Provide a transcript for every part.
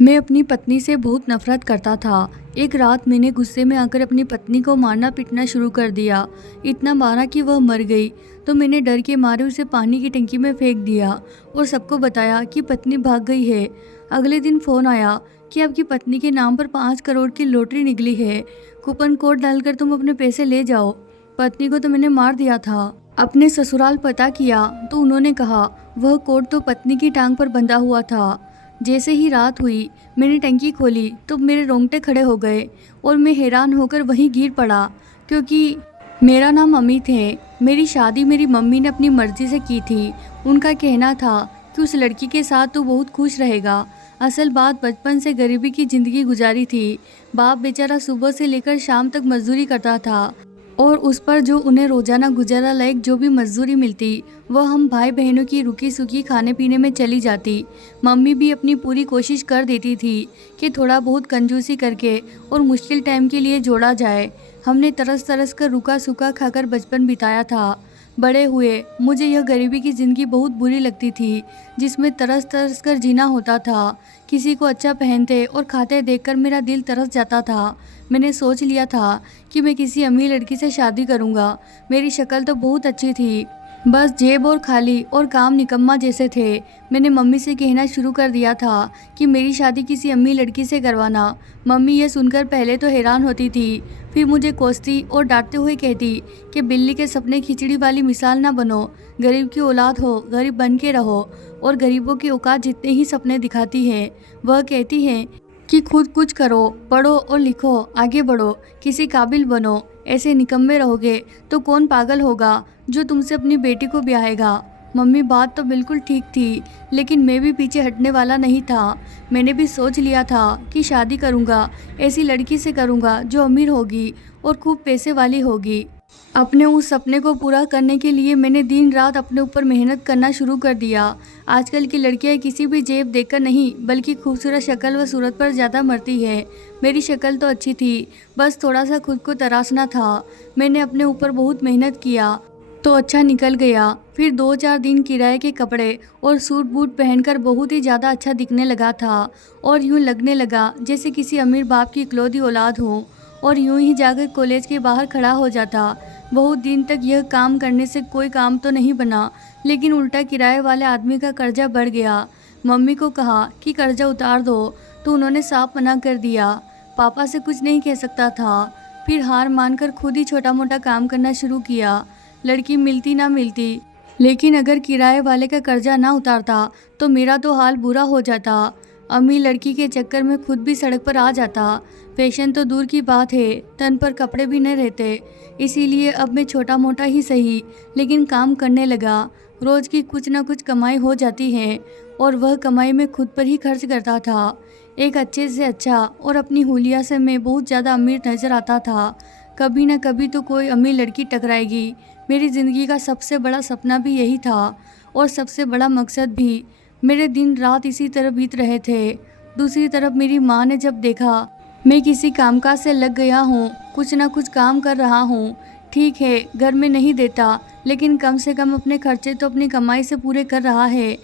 मैं अपनी पत्नी से बहुत नफरत करता था। एक रात मैंने गुस्से में आकर अपनी पत्नी को मारना पीटना शुरू कर दिया। इतना मारा कि वह मर गई। तो मैंने डर के मारे उसे पानी की टंकी में फेंक दिया और सबको बताया कि पत्नी भाग गई है। अगले दिन फ़ोन आया कि आपकी पत्नी के नाम पर 5 करोड़ की लॉटरी निकली है। कूपन कोड डालकर तुम अपने पैसे ले जाओ। पत्नी को तो मैंने मार दिया था। अपने ससुराल पता किया तो उन्होंने कहा वह कोड तो पत्नी की टांग पर बंधा हुआ था। जैसे ही रात हुई मैंने टंकी खोली तो मेरे रोंगटे खड़े हो गए और मैं हैरान होकर वहीं गिर पड़ा, क्योंकि मेरा नाम अमित है। मेरी शादी मेरी मम्मी ने अपनी मर्जी से की थी। उनका कहना था कि उस लड़की के साथ तो बहुत खुश रहेगा। असल बात, बचपन से गरीबी की ज़िंदगी गुजारी थी। बाप बेचारा सुबह से लेकर शाम तक मजदूरी करता था और उस पर जो उन्हें रोजाना गुजारा लायक जो भी मजदूरी मिलती वह हम भाई बहनों की रुकी सुखी खाने पीने में चली जाती। मम्मी भी अपनी पूरी कोशिश कर देती थी कि थोड़ा बहुत कंजूसी करके और मुश्किल टाइम के लिए जोड़ा जाए। हमने तरस तरस कर रुका सूखा खाकर बचपन बिताया था। बड़े हुए मुझे यह गरीबी की ज़िंदगी बहुत बुरी लगती थी, जिसमें तरस तरस कर जीना होता था। किसी को अच्छा पहनते और खाते देखकर मेरा दिल तरस जाता था। मैंने सोच लिया था कि मैं किसी अमीर लड़की से शादी करूंगा। मेरी शक्ल तो बहुत अच्छी थी, बस जेब और खाली और काम निकम्मा जैसे थे। मैंने मम्मी से कहना शुरू कर दिया था कि मेरी शादी किसी अमीर लड़की से करवाना। मम्मी यह सुनकर पहले तो हैरान होती थी, फिर मुझे कोसती और डांटते हुए कहती कि बिल्ली के सपने खिचड़ी वाली मिसाल ना बनो। गरीब की औलाद हो, गरीब बन के रहो और गरीबों की औकात जितने ही सपने दिखाती है। वह कहती है कि खुद कुछ करो, पढ़ो और लिखो, आगे बढ़ो, किसी काबिल बनो। ऐसे निकम्मे रहोगे तो कौन पागल होगा जो तुमसे अपनी बेटी को ब्याहेगा। मम्मी बात तो बिल्कुल ठीक थी, लेकिन मैं भी पीछे हटने वाला नहीं था। मैंने भी सोच लिया था कि शादी करूंगा, ऐसी लड़की से करूंगा जो अमीर होगी और खूब पैसे वाली होगी। अपने उस सपने को पूरा करने के लिए मैंने दिन रात अपने ऊपर मेहनत करना शुरू कर दिया। आजकल की लड़कियां किसी भी जेब देखकर नहीं, बल्कि खूबसूरत शक्ल व सूरत पर ज़्यादा मरती है। मेरी शक्ल तो अच्छी थी, बस थोड़ा सा खुद को तराशना था। मैंने अपने ऊपर बहुत मेहनत किया तो अच्छा निकल गया। फिर 2-4 दिन किराए के कपड़े और सूट बूट पहनकर बहुत ही ज़्यादा अच्छा दिखने लगा था और यूँ लगने लगा जैसे किसी अमीर बाप की इकलौती औलाद हो। और यूं ही जाकर कॉलेज के बाहर खड़ा हो जाता। बहुत दिन तक यह काम करने से कोई काम तो नहीं बना, लेकिन उल्टा किराए वाले आदमी का कर्जा बढ़ गया। मम्मी को कहा कि कर्जा उतार दो तो उन्होंने साफ मना कर दिया। पापा से कुछ नहीं कह सकता था। फिर हार मानकर खुद ही छोटा मोटा काम करना शुरू किया। लड़की मिलती ना मिलती, लेकिन अगर किराए वाले का कर्जा ना उतारता तो मेरा तो हाल बुरा हो जाता। अमीर लड़की के चक्कर में खुद भी सड़क पर आ जाता। फैशन तो दूर की बात है, तन पर कपड़े भी न रहते। इसीलिए अब मैं छोटा मोटा ही सही, लेकिन काम करने लगा। रोज़ की कुछ ना कुछ कमाई हो जाती है और वह कमाई मैं खुद पर ही खर्च करता था। एक अच्छे से अच्छा और अपनी हुलिया से मैं बहुत ज़्यादा अमीर नज़र आता था। कभी न कभी तो कोई अमीर लड़की टकराएगी। मेरी ज़िंदगी का सबसे बड़ा सपना भी यही था और सबसे बड़ा मकसद भी। मेरे दिन रात इसी तरह बीत रहे थे। दूसरी तरफ मेरी माँ ने जब देखा मैं किसी कामकाज से लग गया हूँ, कुछ ना कुछ काम कर रहा हूँ, ठीक है घर में नहीं देता, लेकिन कम से कम अपने खर्चे तो अपनी कमाई से पूरे कर रहा है,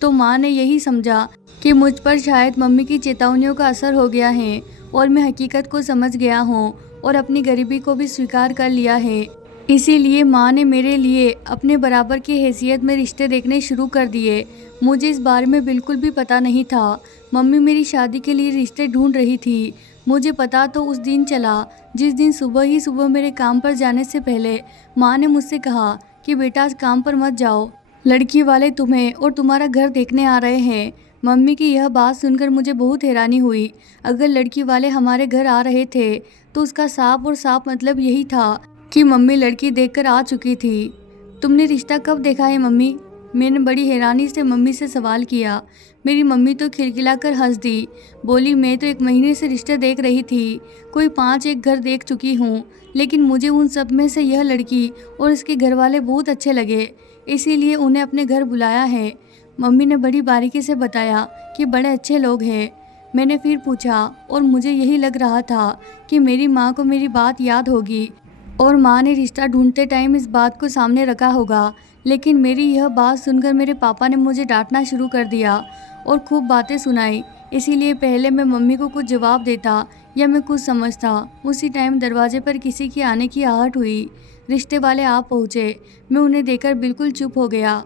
तो माँ ने यही समझा कि मुझ पर शायद मम्मी की चेतावनियों का असर हो गया है और मैं हकीकत को समझ गया हूँ और अपनी गरीबी को भी स्वीकार कर लिया है। इसीलिए माँ ने मेरे लिए अपने बराबर की हैसियत में रिश्ते देखने शुरू कर दिए। मुझे इस बारे में बिल्कुल भी पता नहीं था। मम्मी मेरी शादी के लिए रिश्ते ढूंढ रही थी। मुझे पता तो उस दिन चला जिस दिन सुबह ही सुबह मेरे काम पर जाने से पहले माँ ने मुझसे कहा कि बेटा आज काम पर मत जाओ, लड़की वाले तुम्हें और तुम्हारा घर देखने आ रहे हैं। मम्मी की यह बात सुनकर मुझे बहुत हैरानी हुई। अगर लड़की वाले हमारे घर आ रहे थे तो उसका साफ और साफ मतलब यही था कि मम्मी लड़की देखकर आ चुकी थी। तुमने रिश्ता कब देखा है मम्मी? मैंने बड़ी हैरानी से मम्मी से सवाल किया। मेरी मम्मी तो खिलखिलाकर हंस दी। बोली मैं तो 1 महीने से रिश्ते देख रही थी, कोई 5-1 घर देख चुकी हूँ, लेकिन मुझे उन सब में से यह लड़की और इसके घर वाले बहुत अच्छे लगे, इसीलिए उन्हें अपने घर बुलाया है। मम्मी ने बड़ी बारीकी से बताया कि बड़े अच्छे लोग हैं। मैंने फिर पूछा और मुझे यही लग रहा था कि मेरी माँ को मेरी बात याद होगी और माँ ने रिश्ता ढूंढते टाइम इस बात को सामने रखा होगा। लेकिन मेरी यह बात सुनकर मेरे पापा ने मुझे डांटना शुरू कर दिया और खूब बातें सुनाई। इसीलिए पहले मैं मम्मी को कुछ जवाब देता या मैं कुछ समझता। उसी टाइम दरवाजे पर किसी की आने की आहट हुई। रिश्ते वाले आ पहुँचे। मैं उन्हें देखकर बिल्कुल चुप हो गया।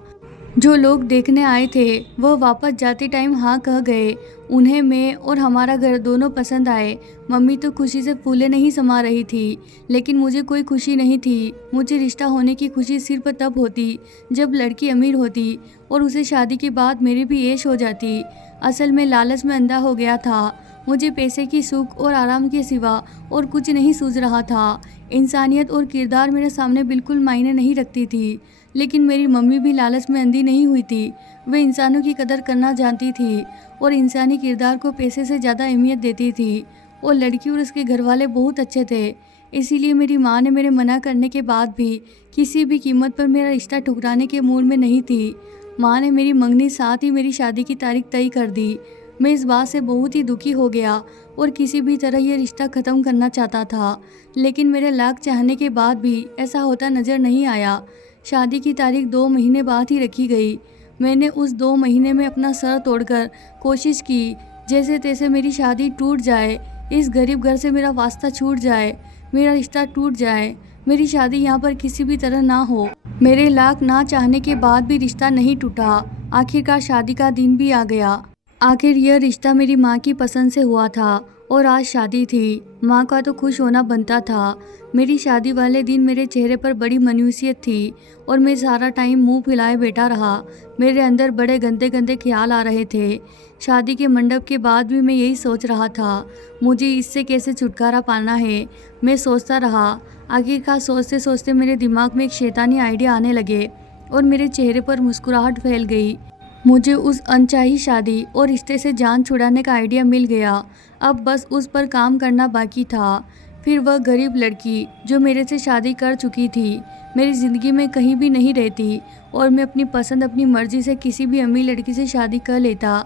जो लोग देखने आए थे वह वापस जाते टाइम हाँ कह गए। उन्हें मैं और हमारा घर दोनों पसंद आए। मम्मी तो खुशी से फूले नहीं समा रही थी, लेकिन मुझे कोई खुशी नहीं थी। मुझे रिश्ता होने की खुशी सिर्फ तब होती जब लड़की अमीर होती और उसे शादी के बाद मेरी भी ऐश हो जाती। असल में लालच में अंधा हो गया था। मुझे पैसे की सुख और आराम के सिवा और कुछ नहीं सूझ रहा था। इंसानियत और किरदार मेरे सामने बिल्कुल मायने नहीं रखती थी। लेकिन मेरी मम्मी भी लालच में अंधी नहीं हुई थी। वे इंसानों की कदर करना जानती थी और इंसानी किरदार को पैसे से ज़्यादा अहमियत देती थी। और लड़की और उसके घर वाले बहुत अच्छे थे। इसीलिए मेरी माँ ने मेरे मना करने के बाद भी किसी भी कीमत पर मेरा रिश्ता ठुकराने के मूड में नहीं थी। माँ ने मेरी मंगनी साथ ही मेरी शादी की तारीख तय कर दी। मैं इस बात से बहुत ही दुखी हो गया और किसी भी तरह यह रिश्ता ख़त्म करना चाहता था। लेकिन मेरे लाख चाहने के बाद भी ऐसा होता नज़र नहीं आया। शादी की तारीख 2 महीने बाद ही रखी गई। मैंने उस 2 महीने में अपना सर तोड़कर कोशिश की जैसे तैसे मेरी शादी टूट जाए, इस गरीब घर से मेरा वास्ता छूट जाए, मेरा रिश्ता टूट जाए, मेरी शादी यहाँ पर किसी भी तरह ना हो। मेरे लाख ना चाहने के बाद भी रिश्ता नहीं टूटा। आखिरकार शादी का दिन भी आ गया। आखिर यह रिश्ता मेरी माँ की पसंद से हुआ था और आज शादी थी। माँ का तो खुश होना बनता था। मेरी शादी वाले दिन मेरे चेहरे पर बड़ी मायूसियत थी और मैं सारा टाइम मुंह फुलाए बैठा रहा। मेरे अंदर बड़े गंदे गंदे ख्याल आ रहे थे। शादी के मंडप के बाद भी मैं यही सोच रहा था, मुझे इससे कैसे छुटकारा पाना है। मैं सोचता रहा। आखिरकार सोचते सोचते मेरे दिमाग में एक शैतानी आइडिया आने लगे और मेरे चेहरे पर मुस्कुराहट फैल गई। मुझे उस अनचाही शादी और रिश्ते से जान छुड़ाने का आइडिया मिल गया। अब बस उस पर काम करना बाकी था। फिर वह गरीब लड़की जो मेरे से शादी कर चुकी थी मेरी ज़िंदगी में कहीं भी नहीं रहती और मैं अपनी पसंद अपनी मर्ज़ी से किसी भी अमीर लड़की से शादी कर लेता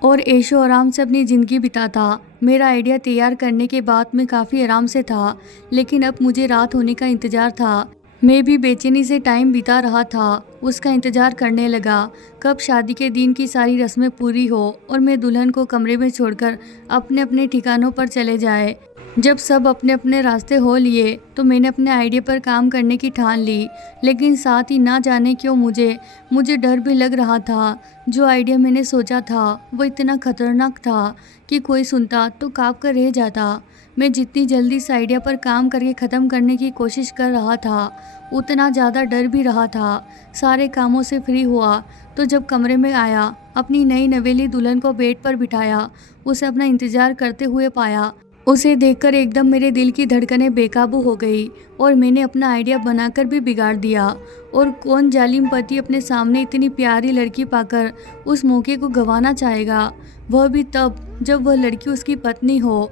और ऐशो आराम से अपनी ज़िंदगी बिताता। मेरा आइडिया तैयार करने के बाद मैं काफ़ी आराम से था, लेकिन अब मुझे रात होने का इंतज़ार था। मैं भी बेचैनी से टाइम बिता रहा था, उसका इंतज़ार करने लगा कब शादी के दिन की सारी रस्में पूरी हो और मैं दुल्हन को कमरे में छोड़कर अपने अपने ठिकानों पर चले जाए। जब सब अपने अपने रास्ते हो लिए तो मैंने अपने आइडिया पर काम करने की ठान ली, लेकिन साथ ही ना जाने क्यों मुझे डर भी लग रहा था। जो आइडिया मैंने सोचा था वो इतना खतरनाक था कि कोई सुनता तो काँप कर रह जाता। मैं जितनी जल्दी इस आइडिया पर काम करके ख़त्म करने की कोशिश कर रहा था उतना ज़्यादा डर भी रहा था। सारे कामों से फ्री हुआ तो जब कमरे में आया, अपनी नई नवेली दुल्हन को बेड पर बिठाया, उसे अपना इंतज़ार करते हुए पाया। उसे देखकर एकदम मेरे दिल की धड़कनें बेकाबू हो गई और मैंने अपना आइडिया बनाकर भी बिगाड़ दिया। और कौन जालिम पति अपने सामने इतनी प्यारी लड़की पाकर उस मौके को गंवाना चाहेगा, वह भी तब जब वह लड़की उसकी पत्नी हो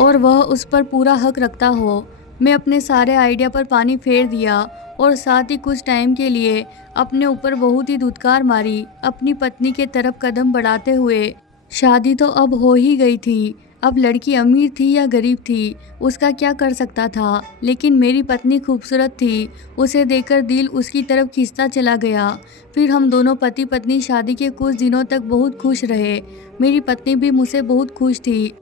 और वह उस पर पूरा हक रखता हो। मैं अपने सारे आइडिया पर पानी फेर दिया और साथ ही कुछ टाइम के लिए अपने ऊपर बहुत ही धुतकार मारी, अपनी पत्नी के तरफ कदम बढ़ाते हुए। शादी तो अब हो ही गई थी। अब लड़की अमीर थी या गरीब थी उसका क्या कर सकता था, लेकिन मेरी पत्नी खूबसूरत थी। उसे देखकर दिल उसकी तरफ खींचता चला गया। फिर हम दोनों पति पत्नी शादी के कुछ दिनों तक बहुत खुश रहे। मेरी पत्नी भी मुझसे बहुत खुश थी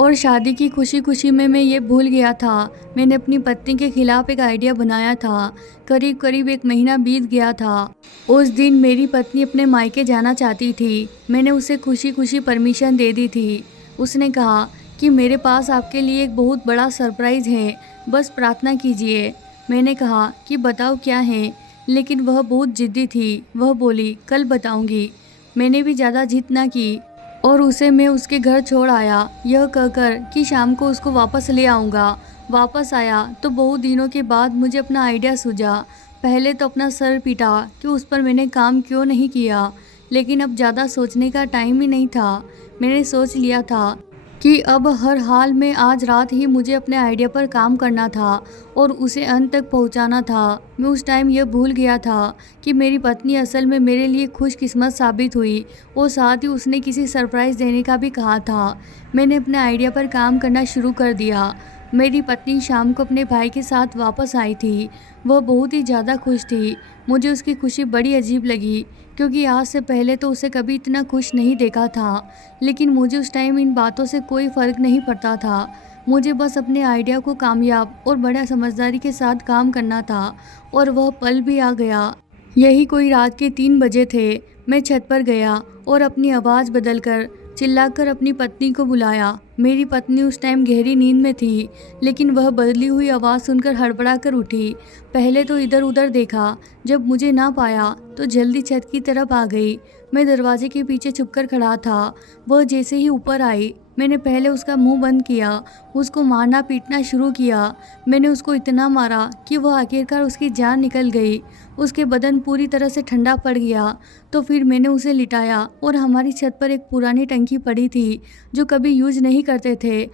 और शादी की खुशी खुशी में मैं ये भूल गया था मैंने अपनी पत्नी के खिलाफ एक आइडिया बनाया था। करीब करीब 1 महीना बीत गया था। उस दिन मेरी पत्नी अपने मायके जाना चाहती थी। मैंने उसे खुशी खुशी परमिशन दे दी थी। उसने कहा कि मेरे पास आपके लिए एक बहुत बड़ा सरप्राइज़ है, बस प्रार्थना कीजिए। मैंने कहा कि बताओ क्या है, लेकिन वह बहुत ज़िद्दी थी। वह बोली कल बताऊंगी। मैंने भी ज़्यादा जिद ना की और उसे मैं उसके घर छोड़ आया, यह कहकर कि शाम को उसको वापस ले आऊँगा। वापस आया तो बहुत दिनों के बाद मुझे अपना आइडिया सूझा। पहले तो अपना सर पीटा कि उस पर मैंने काम क्यों नहीं किया, लेकिन अब ज़्यादा सोचने का टाइम ही नहीं था। मैंने सोच लिया था कि अब हर हाल में आज रात ही मुझे अपने आइडिया पर काम करना था और उसे अंत तक पहुंचाना था। मैं उस टाइम यह भूल गया था कि मेरी पत्नी असल में मेरे लिए खुशकिस्मत साबित हुई और साथ ही उसने किसी सरप्राइज़ देने का भी कहा था। मैंने अपने आइडिया पर काम करना शुरू कर दिया। मेरी पत्नी शाम को अपने भाई के साथ वापस आई थी। वह बहुत ही ज़्यादा खुश थी। मुझे उसकी खुशी बड़ी अजीब लगी क्योंकि आज से पहले तो उसे कभी इतना खुश नहीं देखा था। लेकिन मुझे उस टाइम इन बातों से कोई फ़र्क नहीं पड़ता था। मुझे बस अपने आइडिया को कामयाब और बड़ा समझदारी के साथ काम करना था और वह पल भी आ गया। यही कोई रात के 3 बजे थे। मैं छत पर गया और अपनी आवाज़ बदलकर चिल्लाकर अपनी पत्नी को बुलाया। मेरी पत्नी उस टाइम गहरी नींद में थी, लेकिन वह बदली हुई आवाज़ सुनकर हड़बड़ा कर उठी। पहले तो इधर उधर देखा, जब मुझे ना पाया तो जल्दी छत की तरफ आ गई। मैं दरवाजे के पीछे छुपकर खड़ा था। वह जैसे ही ऊपर आई, मैंने पहले उसका मुंह बंद किया, उसको मारना पीटना शुरू किया। मैंने उसको इतना मारा कि वह आखिरकार उसकी जान निकल गई। उसके बदन पूरी तरह से ठंडा पड़ गया। तो फिर मैंने उसे लिटाया और हमारी छत पर एक पुरानी टंकी पड़ी थी जो कभी यूज नहीं करते थे,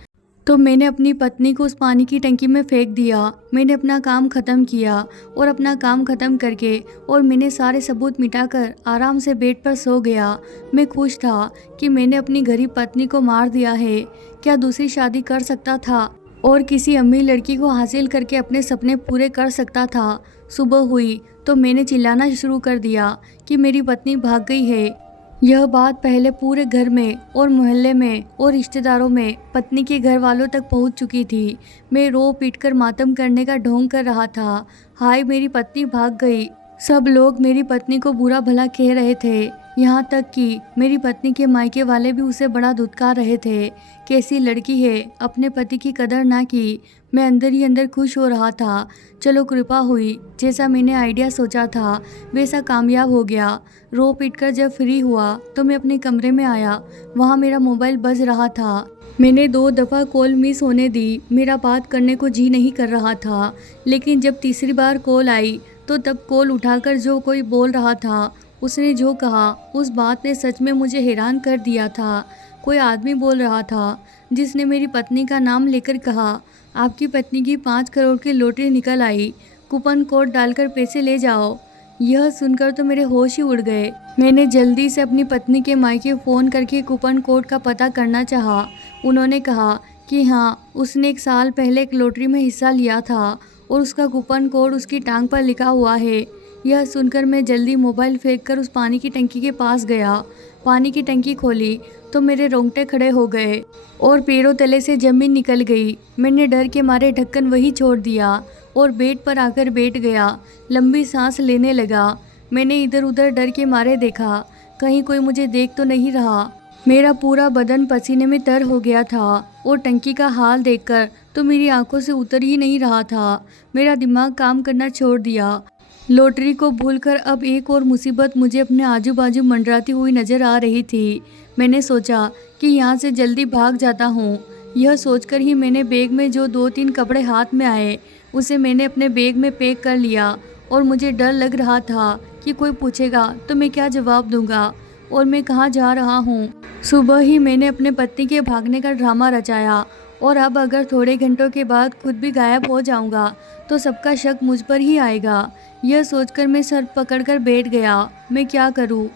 तो मैंने अपनी पत्नी को उस पानी की टंकी में फेंक दिया। मैंने अपना काम ख़त्म किया और अपना काम ख़त्म करके और मैंने सारे सबूत मिटाकर आराम से बेड पर सो गया। मैं खुश था कि मैंने अपनी गरीब पत्नी को मार दिया है। क्या दूसरी शादी कर सकता था और किसी अमीर लड़की को हासिल करके अपने सपने पूरे कर सकता था। सुबह हुई तो मैंने चिल्लाना शुरू कर दिया कि मेरी पत्नी भाग गई है। यह बात पहले पूरे घर में और मोहल्ले में और रिश्तेदारों में पत्नी के घर वालों तक पहुंच चुकी थी। मैं रो पीट कर मातम करने का ढोंग कर रहा था। हाय मेरी पत्नी भाग गई। सब लोग मेरी पत्नी को बुरा भला कह रहे थे। यहाँ तक कि मेरी पत्नी के मायके वाले भी उसे बड़ा धुतकार रहे थे। कैसी लड़की है, अपने पति की कदर ना की। मैं अंदर ही अंदर खुश हो रहा था। चलो कृपा हुई, जैसा मैंने आइडिया सोचा था वैसा कामयाब हो गया। रो पीट कर जब फ्री हुआ तो मैं अपने कमरे में आया। वहाँ मेरा मोबाइल बज रहा था। मैंने 2 दफ़ा कॉल मिस होने दी। मेरा बात करने को जी नहीं कर रहा था, लेकिन जब तीसरी बार कॉल आई तो तब कॉल उठाकर जो कोई बोल रहा था, उसने जो कहा उस बात ने सच में मुझे हैरान कर दिया था। कोई आदमी बोल रहा था जिसने मेरी पत्नी का नाम लेकर कहा, आपकी पत्नी की 5 करोड़ की लॉटरी निकल आई, कूपन कोड डालकर पैसे ले जाओ। यह सुनकर तो मेरे होश ही उड़ गए। मैंने जल्दी से अपनी पत्नी के मायके फ़ोन करके कूपन कोड का पता करना चाहा। उन्होंने कहा कि हाँ, उसने 1 साल पहले एक लॉटरी में हिस्सा लिया था और उसका कूपन कोड उसकी टांग पर लिखा हुआ है। यह सुनकर मैं जल्दी मोबाइल फेंककर उस पानी की टंकी के पास गया। पानी की टंकी खोली तो मेरे रोंगटे खड़े हो गए और पैरों तले से ज़मीन निकल गई। मैंने डर के मारे ढक्कन वहीं छोड़ दिया और बेड पर आकर बैठ गया। लंबी सांस लेने लगा। मैंने इधर उधर डर के मारे देखा, कहीं कोई मुझे देख तो नहीं रहा। मेरा पूरा बदन पसीने में तर हो गया था और टंकी का हाल देखकर तो मेरी आंखों से उतर ही नहीं रहा था। मेरा दिमाग काम करना छोड़ दिया। लॉटरी को भूलकर अब एक और मुसीबत मुझे अपने आजू बाजू मंडराती हुई नजर आ रही थी। मैंने सोचा कि यहाँ से जल्दी भाग जाता हूँ। यह सोचकर ही मैंने बैग में जो 2-3 कपड़े हाथ में आए उसे मैंने अपने बैग में पैक कर लिया और मुझे डर लग रहा था कि कोई पूछेगा तो मैं क्या जवाब दूंगा और मैं कहाँ जा रहा हूँ। सुबह ही मैंने अपने पति के भागने का ड्रामा रचाया और अब अगर थोड़े घंटों के बाद खुद भी गायब हो जाऊंगा तो सबका शक मुझ पर ही आएगा। यह सोचकर मैं सर पकड़कर बैठ गया। मैं क्या करूं?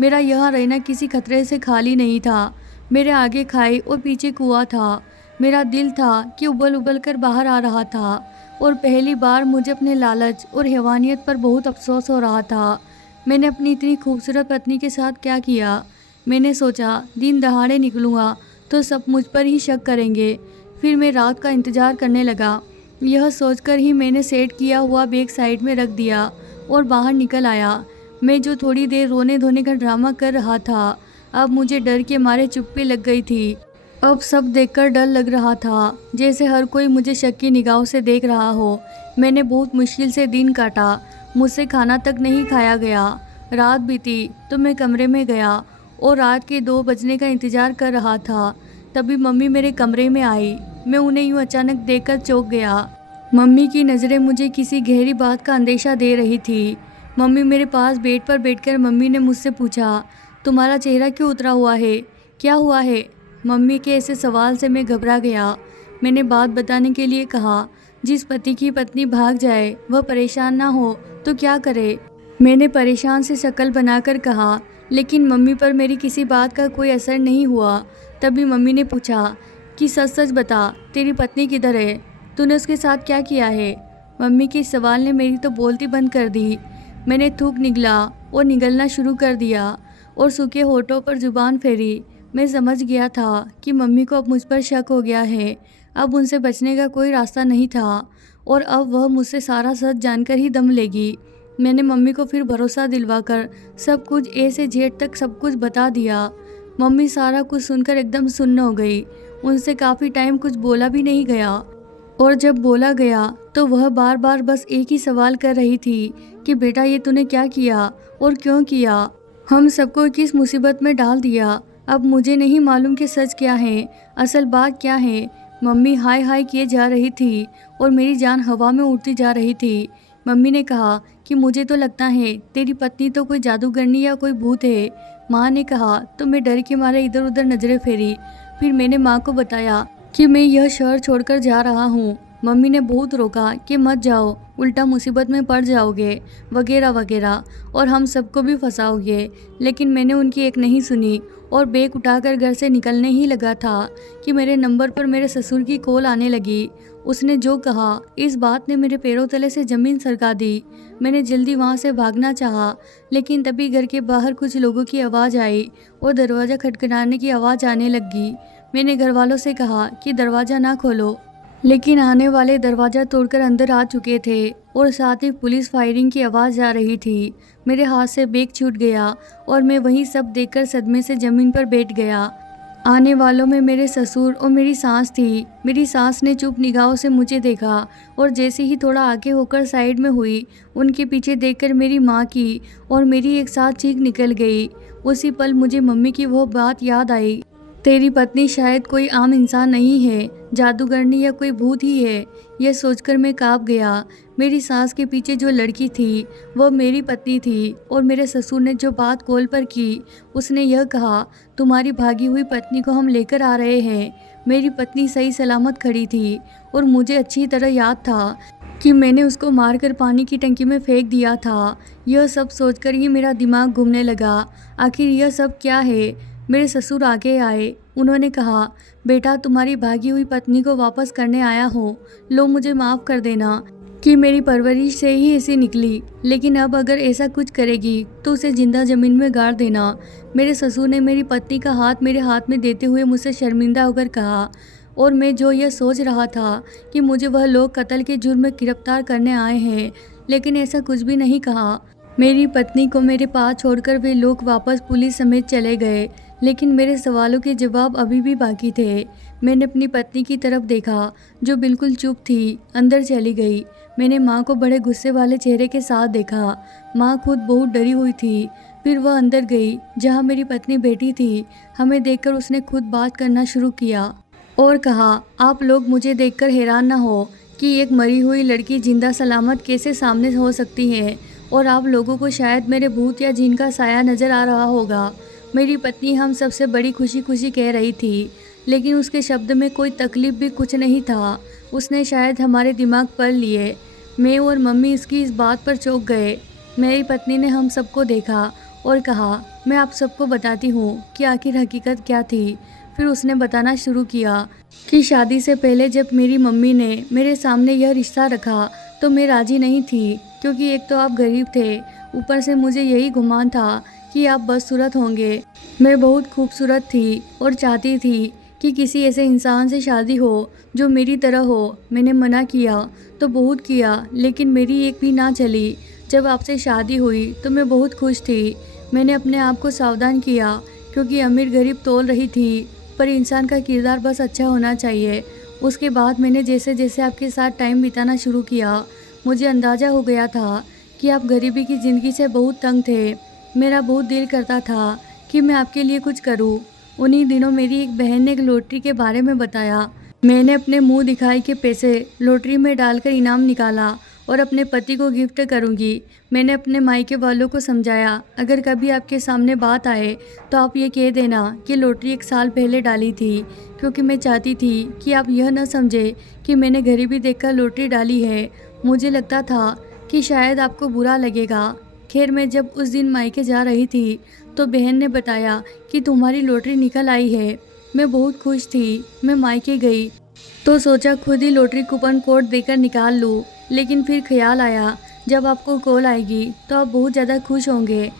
मेरा यहाँ रहना किसी खतरे से खाली नहीं था। मेरे आगे खाई और पीछे कुआं था। मेरा दिल था कि उबल उबल कर बाहर आ रहा था और पहली बार मुझे अपने लालच और हैवानियत पर बहुत अफसोस हो रहा था। मैंने अपनी इतनी खूबसूरत पत्नी के साथ क्या किया? मैंने सोचा दिन दहाड़े निकलूँगा तो सब मुझ पर ही शक करेंगे। फिर मैं रात का इंतज़ार करने लगा। यह सोचकर ही मैंने सेट किया हुआ बैग साइड में रख दिया और बाहर निकल आया। मैं जो थोड़ी देर रोने धोने का ड्रामा कर रहा था, अब मुझे डर के मारे चुप्पी लग गई थी। अब सब देखकर डर लग रहा था, जैसे हर कोई मुझे शक की निगाहों से देख रहा हो। मैंने बहुत मुश्किल से दिन काटा। मुझसे खाना तक नहीं खाया गया। रात बीती तो मैं कमरे में गया और रात के 2 बजने का इंतज़ार कर रहा था। तभी मम्मी मेरे कमरे में आई। मैं उन्हें यूँ अचानक देखकर चौंक गया। मम्मी की नज़रें मुझे किसी गहरी बात का अंदेशा दे रही थी। मम्मी मेरे पास बेड पर बैठकर मम्मी ने मुझसे पूछा, तुम्हारा चेहरा क्यों उतरा हुआ है? क्या हुआ है? मम्मी के ऐसे सवाल से मैं घबरा गया। मैंने बात बताने के लिए कहा, जिस पति की पत्नी भाग जाए वह परेशान ना हो तो क्या करे? मैंने परेशान से शक्ल बनाकर कहा, लेकिन मम्मी पर मेरी किसी बात का कोई असर नहीं हुआ। तभी मम्मी ने पूछा कि सच सच बता, तेरी पत्नी किधर है? तूने उसके साथ क्या किया है? मम्मी के इस सवाल ने मेरी तो बोलती बंद कर दी। मैंने थूक निगला और निगलना शुरू कर दिया और सूखे होठों पर जुबान फेरी। मैं समझ गया था कि मम्मी को अब मुझ पर शक हो गया है। अब उनसे बचने का कोई रास्ता नहीं था और अब वह मुझसे सारा सच जानकर ही दम लेगी। मैंने मम्मी को फिर भरोसा दिलवाकर सब कुछ ए से जेड तक सब कुछ बता दिया। मम्मी सारा कुछ सुनकर एकदम सुन्न हो गई। उनसे काफ़ी टाइम कुछ बोला भी नहीं गया और जब बोला गया तो वह बार बार बस एक ही सवाल कर रही थी कि बेटा ये तूने क्या किया और क्यों किया? हम सबको किस मुसीबत में डाल दिया? अब मुझे नहीं मालूम कि सच क्या है, असल बात क्या है। मम्मी हाय हाय किए जा रही थी और मेरी जान हवा में उड़ती जा रही थी। मम्मी ने कहा कि मुझे तो लगता है तेरी पत्नी तो कोई जादूगरनी या कोई भूत है। माँ ने कहा तो मैं डर के मारे इधर उधर नजरें फेरी। फिर मैंने माँ को बताया कि मैं यह शहर छोड़कर जा रहा हूँ। मम्मी ने बहुत रोका कि मत जाओ, उल्टा मुसीबत में पड़ जाओगे वगैरह वगैरह और हम सबको भी फंसाओगे। लेकिन मैंने उनकी एक नहीं सुनी और बैग उठाकर घर से निकलने ही लगा था कि मेरे नंबर पर मेरे ससुर की कॉल आने लगी। उसने जो कहा इस बात ने मेरे पैरों तले से ज़मीन सरका दी। मैंने जल्दी वहाँ से भागना चाहा, लेकिन तभी घर के बाहर कुछ लोगों की आवाज़ आई और दरवाज़ा खटखटाने की आवाज़ आने लगी। मैंने घर वालों से कहा कि दरवाज़ा ना खोलो, लेकिन आने वाले दरवाज़ा तोड़कर अंदर आ चुके थे और साथ ही पुलिस फायरिंग की आवाज़ आ रही थी। मेरे हाथ से बैग छूट गया और मैं वही सब देखकर सदमे से ज़मीन पर बैठ गया। आने वालों में मेरे ससुर और मेरी सास थी। मेरी सास ने चुप निगाहों से मुझे देखा और जैसे ही थोड़ा आगे होकर साइड में हुई, उनके पीछे देखकर मेरी माँ की और मेरी एक साथ चीख निकल गई। उसी पल मुझे मम्मी की वो बात याद आई, तेरी पत्नी शायद कोई आम इंसान नहीं है, जादूगरनी या कोई भूत ही है। यह सोचकर मैं काँप गया। मेरी सास के पीछे जो लड़की थी वह मेरी पत्नी थी और मेरे ससुर ने जो बात कॉल पर की, उसने यह कहा तुम्हारी भागी हुई पत्नी को हम लेकर आ रहे हैं। मेरी पत्नी सही सलामत खड़ी थी और मुझे अच्छी तरह याद था कि मैंने उसको मारकर पानी की टंकी में फेंक दिया था। यह सब सोचकर ही मेरा दिमाग घूमने लगा। आखिर यह सब क्या है? मेरे ससुर आगे आए। उन्होंने कहा बेटा तुम्हारी भागी हुई पत्नी को वापस करने आया हो। लो मुझे माफ़ कर देना कि मेरी परवरिश से ही ऐसी निकली, लेकिन अब अगर ऐसा कुछ करेगी तो उसे जिंदा ज़मीन में गाड़ देना। मेरे ससुर ने मेरी पत्नी का हाथ मेरे हाथ में देते हुए मुझसे शर्मिंदा होकर कहा और मैं जो यह सोच रहा था कि मुझे वह लोग कत्ल के जुर्म में गिरफ्तार करने आए हैं, लेकिन ऐसा कुछ भी नहीं कहा। मेरी पत्नी को मेरे पास छोड़कर वे लोग वापस पुलिस समेत चले गए, लेकिन मेरे सवालों के जवाब अभी भी बाकी थे। मैंने अपनी पत्नी की तरफ देखा जो बिल्कुल चुप थी, अंदर चली गई। मैंने माँ को बड़े गुस्से वाले चेहरे के साथ देखा। माँ खुद बहुत डरी हुई थी। फिर वह अंदर गई जहाँ मेरी पत्नी बैठी थी। हमें देखकर उसने खुद बात करना शुरू किया और कहा आप लोग मुझे देखकर हैरान ना हो कि एक मरी हुई लड़की जिंदा सलामत कैसे सामने हो सकती है और आप लोगों को शायद मेरे भूत या जिन का साया नज़र आ रहा होगा। मेरी पत्नी हम सबसे बड़ी खुशी खुशी कह रही थी, लेकिन उसके शब्द में कोई तकलीफ भी कुछ नहीं था। उसने शायद हमारे दिमाग पढ़ लिए। मैं और मम्मी इसकी इस बात पर चौंक गए। मेरी पत्नी ने हम सबको देखा और कहा मैं आप सबको बताती हूँ कि आखिर हकीकत क्या थी। फिर उसने बताना शुरू किया कि शादी से पहले जब मेरी मम्मी ने मेरे सामने यह रिश्ता रखा तो मैं राजी नहीं थी, क्योंकि एक तो आप गरीब थे, ऊपर से मुझे यही गुमान था कि आप बदसूरत होंगे। मैं बहुत खूबसूरत थी और चाहती थी कि किसी ऐसे इंसान से शादी हो जो मेरी तरह हो। मैंने मना किया तो बहुत किया, लेकिन मेरी एक भी ना चली। जब आपसे शादी हुई तो मैं बहुत खुश थी। मैंने अपने आप को सावधान किया, क्योंकि अमीर गरीब तोल रही थी, पर इंसान का किरदार बस अच्छा होना चाहिए। उसके बाद मैंने जैसे जैसे आपके साथ टाइम बिताना शुरू किया, मुझे अंदाज़ा हो गया था कि आप गरीबी की ज़िंदगी से बहुत तंग थे। मेरा बहुत दिल करता था कि मैं आपके लिए कुछ करूं। उन्हीं दिनों मेरी एक बहन ने एक लॉटरी के बारे में बताया। मैंने अपने मुंह दिखाई के पैसे लॉटरी में डालकर इनाम निकाला और अपने पति को गिफ्ट करूंगी। मैंने अपने मायके वालों को समझाया, अगर कभी आपके सामने बात आए तो आप ये कह देना कि लॉटरी 1 साल पहले डाली थी, क्योंकि मैं चाहती थी कि आप यह न समझे कि मैंने गरीबी देखकर लॉटरी डाली है। मुझे लगता था कि शायद आपको बुरा लगेगा। खैर मैं जब उस दिन मायके जा रही थी तो बहन ने बताया कि तुम्हारी लॉटरी निकल आई है। मैं बहुत खुश थी। मैं मायके गई तो सोचा खुद ही लॉटरी कूपन कोड देकर निकाल लूँ, लेकिन फिर ख्याल आया जब आपको कॉल आएगी तो आप बहुत ज़्यादा खुश होंगे।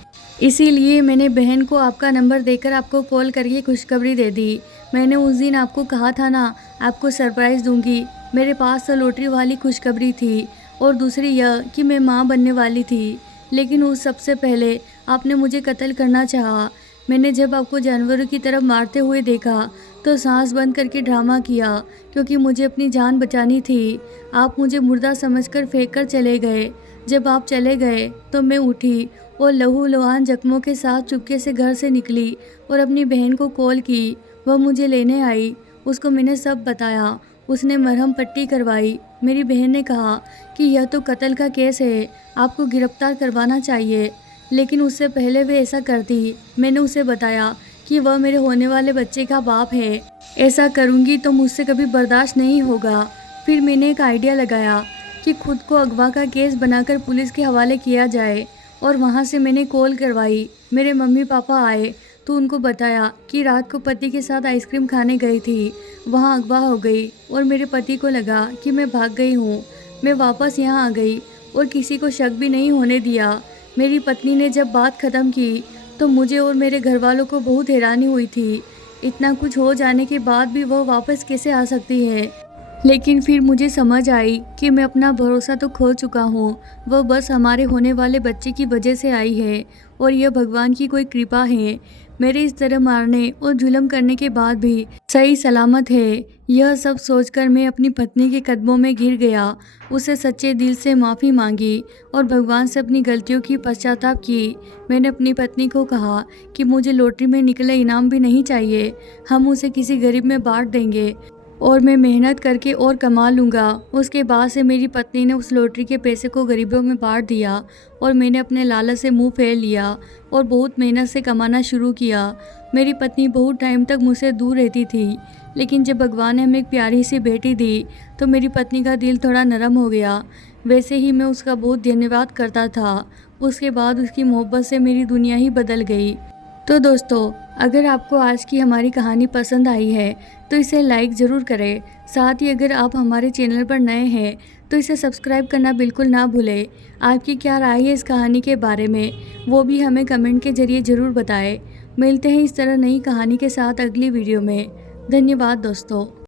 इसीलिए मैंने बहन को आपका नंबर देकर आपको कॉल करके खुशखबरी दे दी। मैंने उस दिन आपको कहा था ना, आपको सरप्राइज़ दूंगी। मेरे पास तो लॉटरी वाली खुशखबरी थी और दूसरी यह कि मैं माँ बनने वाली थी। लेकिन उस सबसे पहले आपने मुझे कत्ल करना चाहा। मैंने जब आपको जानवरों की तरह मारते हुए देखा तो सांस बंद करके ड्रामा किया, क्योंकि मुझे अपनी जान बचानी थी। आप मुझे मुर्दा समझकर फेंक कर चले गए। जब आप चले गए तो मैं उठी और लहूलुहान जख्मों के साथ चुपके से घर से निकली और अपनी बहन को कॉल की। वह मुझे लेने आई। उसको मैंने सब बताया। उसने मरहम पट्टी करवाई। मेरी बहन ने कहा कि यह तो कत्ल का केस है, आपको गिरफ्तार करवाना चाहिए। लेकिन उससे पहले वे ऐसा करती। मैंने उसे बताया कि वह मेरे होने वाले बच्चे का बाप है। ऐसा करूँगी तो मुझसे कभी बर्दाश्त नहीं होगा। फिर मैंने एक आइडिया लगाया कि खुद को अगवा का केस बनाकर पुलिस के हवाले किया जाए, और वहाँ से मैंने कॉल करवाई। मेरे मम्मी पापा आए तो उनको बताया कि रात को पति के साथ आइसक्रीम खाने गई थी, वहाँ अगवा हो गई और मेरे पति को लगा कि मैं भाग गई हूँ। मैं वापस यहाँ आ गई और किसी को शक भी नहीं होने दिया। मेरी पत्नी ने जब बात ख़त्म की तो मुझे और मेरे घर वालों को बहुत हैरानी हुई थी। इतना कुछ हो जाने के बाद भी वह वापस कैसे आ सकती है। लेकिन फिर मुझे समझ आई कि मैं अपना भरोसा तो खो चुका हूँ। वह बस हमारे होने वाले बच्चे की वजह से आई है और यह भगवान की कोई कृपा है। मेरे इस तरह मारने और जुल्म करने के बाद भी सही सलामत है। यह सब सोचकर मैं अपनी पत्नी के कदमों में गिर गया। उससे सच्चे दिल से माफ़ी मांगी और भगवान से अपनी गलतियों की पश्चाताप की। मैंने अपनी पत्नी को कहा कि मुझे लॉटरी में निकले इनाम भी नहीं चाहिए, हम उसे किसी गरीब में बांट देंगे और मैं मेहनत करके और कमा लूँगा। उसके बाद से मेरी पत्नी ने उस लॉटरी के पैसे को गरीबों में बांट दिया और मैंने अपने लालच से मुंह फेर लिया और बहुत मेहनत से कमाना शुरू किया। मेरी पत्नी बहुत टाइम तक मुझसे दूर रहती थी, लेकिन जब भगवान ने हमें एक प्यारी सी बेटी दी तो मेरी पत्नी का दिल थोड़ा नरम हो गया। वैसे ही मैं उसका बहुत धन्यवाद करता था। उसके बाद उसकी मोहब्बत से मेरी दुनिया ही बदल गई। तो दोस्तों, अगर आपको आज की हमारी कहानी पसंद आई है तो इसे लाइक ज़रूर करें। साथ ही अगर आप हमारे चैनल पर नए हैं तो इसे सब्सक्राइब करना बिल्कुल ना भूलें। आपकी क्या राय है इस कहानी के बारे में, वो भी हमें कमेंट के ज़रिए ज़रूर बताएं। मिलते हैं इस तरह नई कहानी के साथ अगली वीडियो में। धन्यवाद दोस्तों।